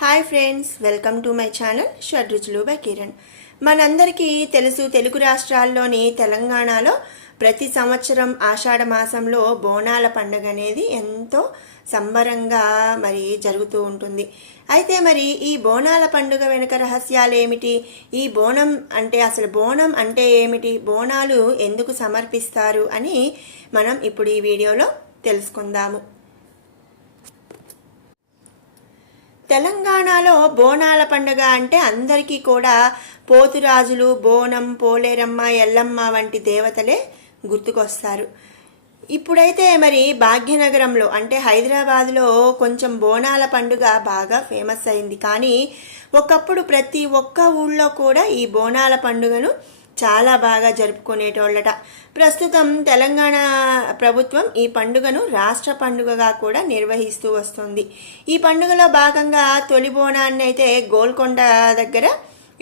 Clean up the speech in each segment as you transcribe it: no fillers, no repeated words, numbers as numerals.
Hi friends, welcome to my channel Shadruchulu by Kiran. మనందరికీ తెలుసు, తెలుగు రాష్ట్రాల్లోని తెలంగాణలో ప్రతి సంవత్సరం ఆషాఢ మాసంలో బోనాల పండుగ అనేది ఎంతో సంబరంగా జరుగుతూ ఉంటుంది. అయితే ఈ బోనాల పండుగ వెనుక రహస్యాలు ఏమిటి? ఈ బోనం అంటే అసలు బోనం అంటే ఏమిటి? బోనాలు ఎందుకు సమర్పిస్తారు అని మనం ఇప్పుడు ఈ వీడియోలో తెలుసుకుందాము. తెలంగాణలో బోనాల పండుగ అంటే అందరికీ కూడా పోతురాజులు, బోనం, పోలేరమ్మ, ఎల్లమ్మ వంటి దేవతలే గుర్తుకొస్తారు. ఇప్పుడైతే భాగ్యనగరంలో అంటే హైదరాబాద్లో కొంచెం బోనాల పండుగ బాగా ఫేమస్ అయింది. కానీ ఒకప్పుడు ప్రతి ఒక్క ఊళ్ళో కూడా ఈ బోనాల పండుగను చాలా బాగా జరుపుకునేటోళ్ళట. ప్రస్తుతం తెలంగాణ ప్రభుత్వం ఈ పండుగను రాష్ట్ర పండుగగా కూడా నిర్వహిస్తూ వస్తుంది. ఈ పండుగలో భాగంగా తొలి బోనాన్ని అయితే గోల్కొండ దగ్గర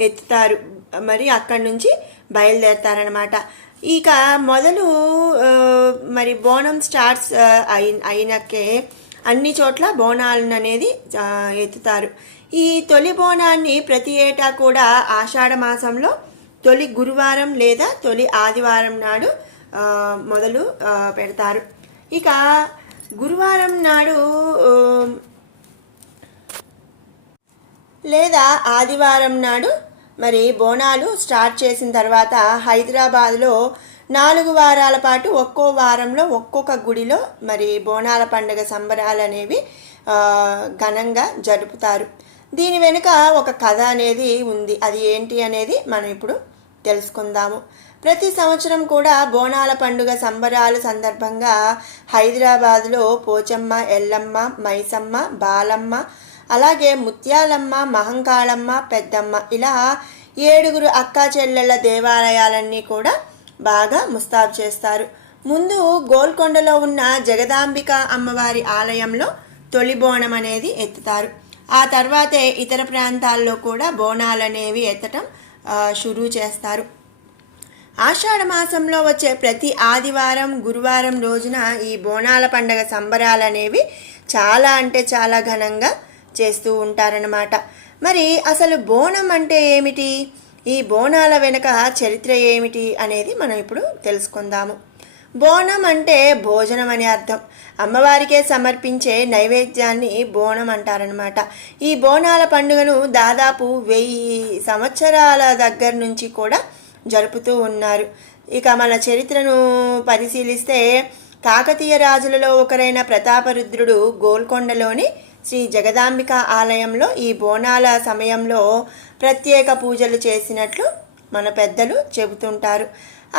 ఎత్తుతారు. అక్కడి నుంచి బయలుదేరతారనమాట. ఇక మొదలు బోనం స్టార్ట్స్ అయినకే అన్ని చోట్ల బోనాలను అనేది ఎత్తుతారు. ఈ తొలి బోనాన్ని ప్రతి ఏటా కూడా ఆషాఢ మాసంలో తొలి గురువారం లేదా తొలి ఆదివారం నాడు మొదలు పెడతారు. ఇక గురువారం నాడు లేదా ఆదివారం నాడు బోనాలు స్టార్ట్ చేసిన తర్వాత హైదరాబాద్లో 4 వారాల పాటు ఒక్కో వారంలో ఒక్కొక్క గుడిలో బోనాల పండుగ సంబరాలు అనేవి ఘనంగా జరుపుతారు. దీని వెనుక ఒక కథ అనేది ఉంది. అది ఏంటి అనేది మనం ఇప్పుడు తెలుసుకుందాము. ప్రతి సంవత్సరం కూడా బోనాల పండుగ సంబరాల సందర్భంగా హైదరాబాద్లో పోచమ్మ, ఎల్లమ్మ, మైసమ్మ, బాలమ్మ, అలాగే ముత్యాలమ్మ, మహంకాళమ్మ, పెద్దమ్మ ఇలా 7 అక్కా చెల్లెళ్ళ దేవాలయాలన్నీ కూడా బాగా ముస్తాబు చేస్తారు. ముందు గోల్కొండలో ఉన్న జగదాంబిక అమ్మవారి ఆలయంలో తొలి బోనం అనేది ఎత్తుతారు. ఆ తర్వాతే ఇతర ప్రాంతాల్లో కూడా బోనాలు అనేవి ఎత్తటం షురూ చేస్తారు. ఆషాఢ మాసంలో వచ్చే ప్రతి ఆదివారం, గురువారం రోజున ఈ బోనాల పండుగ సంబరాలు అనేవి చాలా అంటే చాలా ఘనంగా చేస్తూ ఉంటారన్నమాట. అసలు బోనం అంటే ఏమిటి? ఈ బోనాల వెనుక చరిత్ర ఏమిటి అనేది మనం ఇప్పుడు తెలుసుకుందాము. బోనం అంటే భోజనం అని అర్థం. అమ్మవారికే సమర్పించే నైవేద్యాన్ని బోనం అంటారనమాట. ఈ బోనాల పండుగను దాదాపు 1000 సంవత్సరాల దగ్గర నుంచి కూడా జరుపుతూ ఉన్నారు. ఇక మన చరిత్రను పరిశీలిస్తే కాకతీయ రాజులలో ఒకరైన ప్రతాపరుద్రుడు గోల్కొండలోని శ్రీ జగదాంబిక ఆలయంలో ఈ బోనాల సమయంలో ప్రత్యేక పూజలు చేసినట్లు మన పెద్దలు చెబుతుంటారు.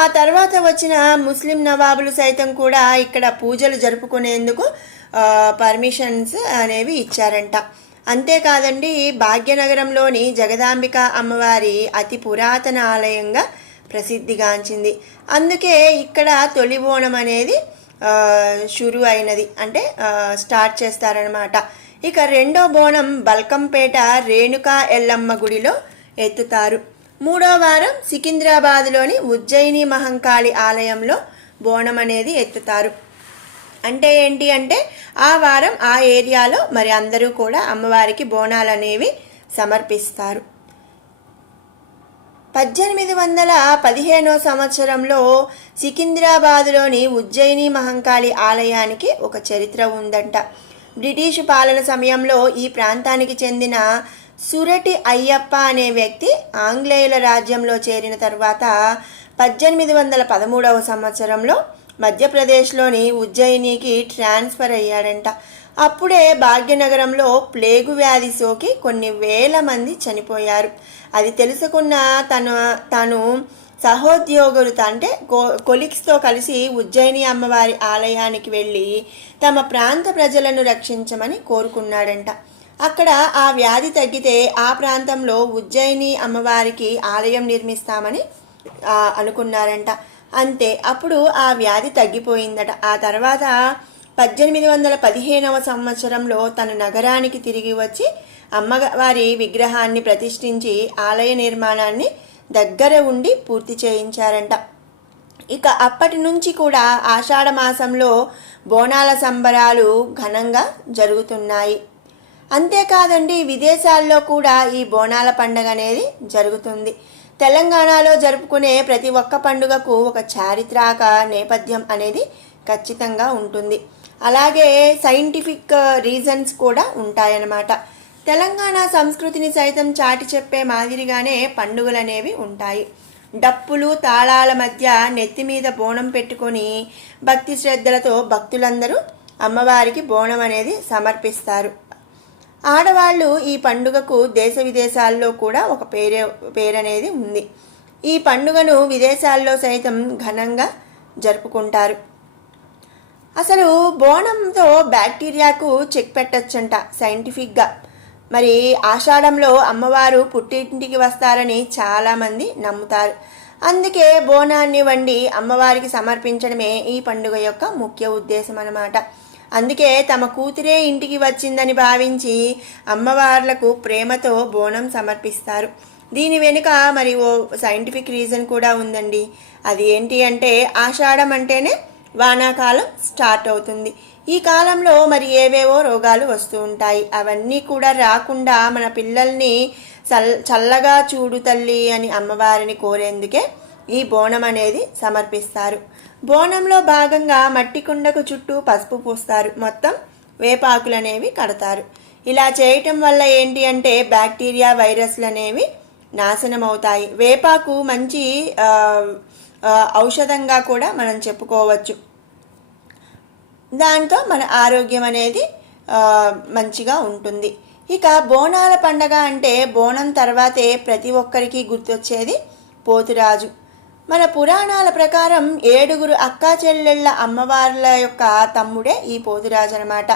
ఆ తర్వాత వచ్చిన ముస్లిం నవాబులు సైతం కూడా ఇక్కడ పూజలు జరుపుకునేందుకు పర్మిషన్స్ అనేవి ఇచ్చారంట. అంతేకాదండి, భాగ్యనగరంలోని జగదాంబిక అమ్మవారి అతి పురాతన ఆలయంగా ప్రసిద్ధిగాంచింది. అందుకే ఇక్కడ తొలి బోనం అనేది షురు అయినది, అంటే స్టార్ట్ చేస్తారనమాట. ఇక రెండో బోనం బల్కంపేట రేణుకా ఎల్లమ్మ గుడిలో ఎత్తుతారు. 3వ వారం సికింద్రాబాద్లోని ఉజ్జయిని మహంకాళి ఆలయంలో బోనం అనేది ఎత్తుతారు. అంటే ఏంటి అంటే ఆ వారం ఆ ఏరియాలో అందరూ కూడా అమ్మవారికి బోనాలు అనేవి సమర్పిస్తారు. 1815వ సంవత్సరంలో సికింద్రాబాద్లోని ఉజ్జయిని మహంకాళి ఆలయానికి ఒక చరిత్ర ఉందంట. బ్రిటిష్ పాలన సమయంలో ఈ ప్రాంతానికి చెందిన సురటి అయ్యప్ప అనే వ్యక్తి ఆంగ్లేయుల రాజ్యంలో చేరిన తర్వాత 1813వ సంవత్సరంలో మధ్యప్రదేశ్లోని ఉజ్జయినికి ట్రాన్స్ఫర్ అయ్యాడంట. అప్పుడే భాగ్యనగరంలో ప్లేగు వ్యాధి సోకి కొన్ని వేల మంది చనిపోయారు. అది తెలుసుకున్న తను సహోద్యోగులతో అంటే కొలీగ్స్తో కలిసి ఉజ్జయిని అమ్మవారి ఆలయానికి వెళ్ళి తమ ప్రాంత ప్రజలను రక్షించమని కోరుకున్నాడంట. అక్కడ ఆ వ్యాధి తగ్గితే ఆ ప్రాంతంలో ఉజ్జయిని అమ్మవారికి ఆలయం నిర్మిస్తామని అనుకున్నారంట. అంతే, అప్పుడు ఆ వ్యాధి తగ్గిపోయిందట. ఆ తర్వాత 1815వ సంవత్సరంలో తన నగరానికి తిరిగి వచ్చి అమ్మవారి విగ్రహాన్ని ప్రతిష్ఠించి ఆలయ నిర్మాణాన్ని దగ్గర ఉండి పూర్తి చేయించారంట. ఇక అప్పటి నుంచి కూడా ఆషాఢ మాసంలో బోనాల సంబరాలు ఘనంగా జరుగుతున్నాయి. అంతేకాదండి, విదేశాల్లో కూడా ఈ బోనాల పండుగ అనేది జరుగుతుంది. తెలంగాణలో జరుపుకునే ప్రతి ఒక్క పండుగకు ఒక చారిత్రక నేపథ్యం అనేది ఖచ్చితంగా ఉంటుంది. అలాగే సైంటిఫిక్ రీజన్స్ కూడా ఉంటాయన్నమాట. తెలంగాణ సంస్కృతిని సైతం చాటి చెప్పే మాదిరిగానే పండుగలు అనేవి ఉంటాయి. డప్పులు తాళాల మధ్య నెత్తి మీద బోనం పెట్టుకొని భక్తి శ్రద్ధలతో భక్తులందరూ అమ్మవారికి బోనం అనేది సమర్పిస్తారు. ఆడవాళ్ళు ఈ పండుగకు దేశ విదేశాల్లో కూడా ఒక పేరనేది ఉంది. ఈ పండుగను విదేశాల్లో సైతం ఘనంగా జరుపుకుంటారు. అసలు బోనంతో బ్యాక్టీరియాకు చెక్ పెట్టచ్చంట సైంటిఫిక్గా. మరి ఆషాఢంలో అమ్మవారు పుట్టింటికి వస్తారని చాలామంది నమ్ముతారు. అందుకే బోనాన్ని వండి అమ్మవారికి సమర్పించడమే ఈ పండుగ యొక్క ముఖ్య ఉద్దేశం అన్నమాట. అందుకే తమ కూతురే ఇంటికి వచ్చిందని భావించి అమ్మవార్లకు ప్రేమతో బోనం సమర్పిస్తారు. దీని వెనుక మరి ఓ సైంటిఫిక్ రీజన్ కూడా ఉందండి. అది ఏంటి అంటే, ఆషాఢం అంటేనే వానాకాలం స్టార్ట్ అవుతుంది. ఈ కాలంలో మరి ఏవేవో రోగాలు వస్తూ ఉంటాయి. అవన్నీ కూడా రాకుండా మన పిల్లల్ని చల్లగా చూడు తల్లి అని అమ్మవారిని కోరేందుకే ఈ బోనం అనేది సమర్పిస్తారు. బోనంలో భాగంగా మట్టి కుండకు చుట్టూ పసుపు పూస్తారు. మొత్తం వేపాకులు అనేవి కడతారు. ఇలా చేయటం వల్ల ఏంటి అంటే బ్యాక్టీరియా వైరస్లు అనేవి నాశనం అవుతాయి. వేపాకు మంచి ఔషధంగా కూడా మనం చెప్పుకోవచ్చు. దాంతో మన ఆరోగ్యం అనేది మంచిగా ఉంటుంది. ఇక బోనాల పండగ అంటే బోనం తర్వాతే ప్రతి ఒక్కరికి గుర్తొచ్చేది పోతురాజు. మన పురాణాల ప్రకారం 7 అక్కా చెల్లెళ్ళ అమ్మవార్ల యొక్క తమ్ముడే ఈ పోతురాజు అనమాట.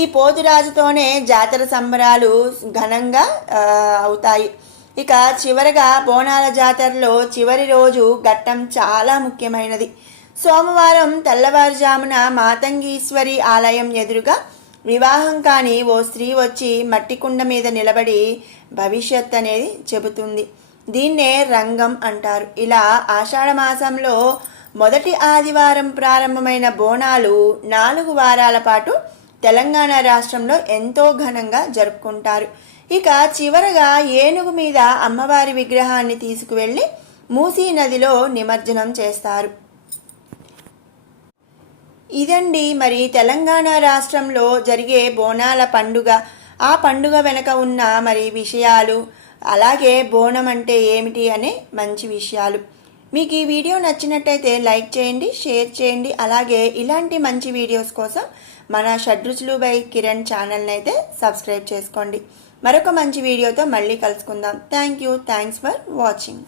ఈ పోతురాజుతోనే జాతర సంబరాలు ఘనంగా అవుతాయి. ఇక చివరగా బోనాల జాతరలో చివరి రోజు ఘట్టం చాలా ముఖ్యమైనది. సోమవారం తెల్లవారుజామున మాతంగీశ్వరి ఆలయం ఎదురుగా వివాహం కాని ఓ స్త్రీ వచ్చి మట్టి కుండ మీద నిలబడి భవిష్యత్ అనేది చెబుతుంది. దీన్నే రంగం అంటారు. ఇలా ఆషాఢ మాసంలో మొదటి ఆదివారం ప్రారంభమైన బోనాలు 4 వారాల పాటు తెలంగాణ రాష్ట్రంలో ఎంతో ఘనంగా జరుపుకుంటారు. ఇక చివరగా ఏనుగు మీద అమ్మవారి విగ్రహాన్ని తీసుకువెళ్ళి మూసీ నదిలో నిమజ్జనం చేస్తారు. ఇదండి మరి తెలంగాణ రాష్ట్రంలో జరిగే బోనాల పండుగ. ఆ పండుగ వెనక ఉన్న మరి విషయాలు, అలాగే బోనం అంటే ఏమిటి అనే మంచి విషయాలు. మీకు ఈ వీడియో నచ్చినట్టయితే లైక్ చేయండి, షేర్ చేయండి. అలాగే ఇలాంటి మంచి వీడియోస్ కోసం మన షడ్రుచులు బై కిరణ్ ఛానల్ని అయితే సబ్స్క్రైబ్ చేసుకోండి. మరొక మంచి వీడియోతో మళ్ళీ కలుసుకుందాం. Thanks for watching.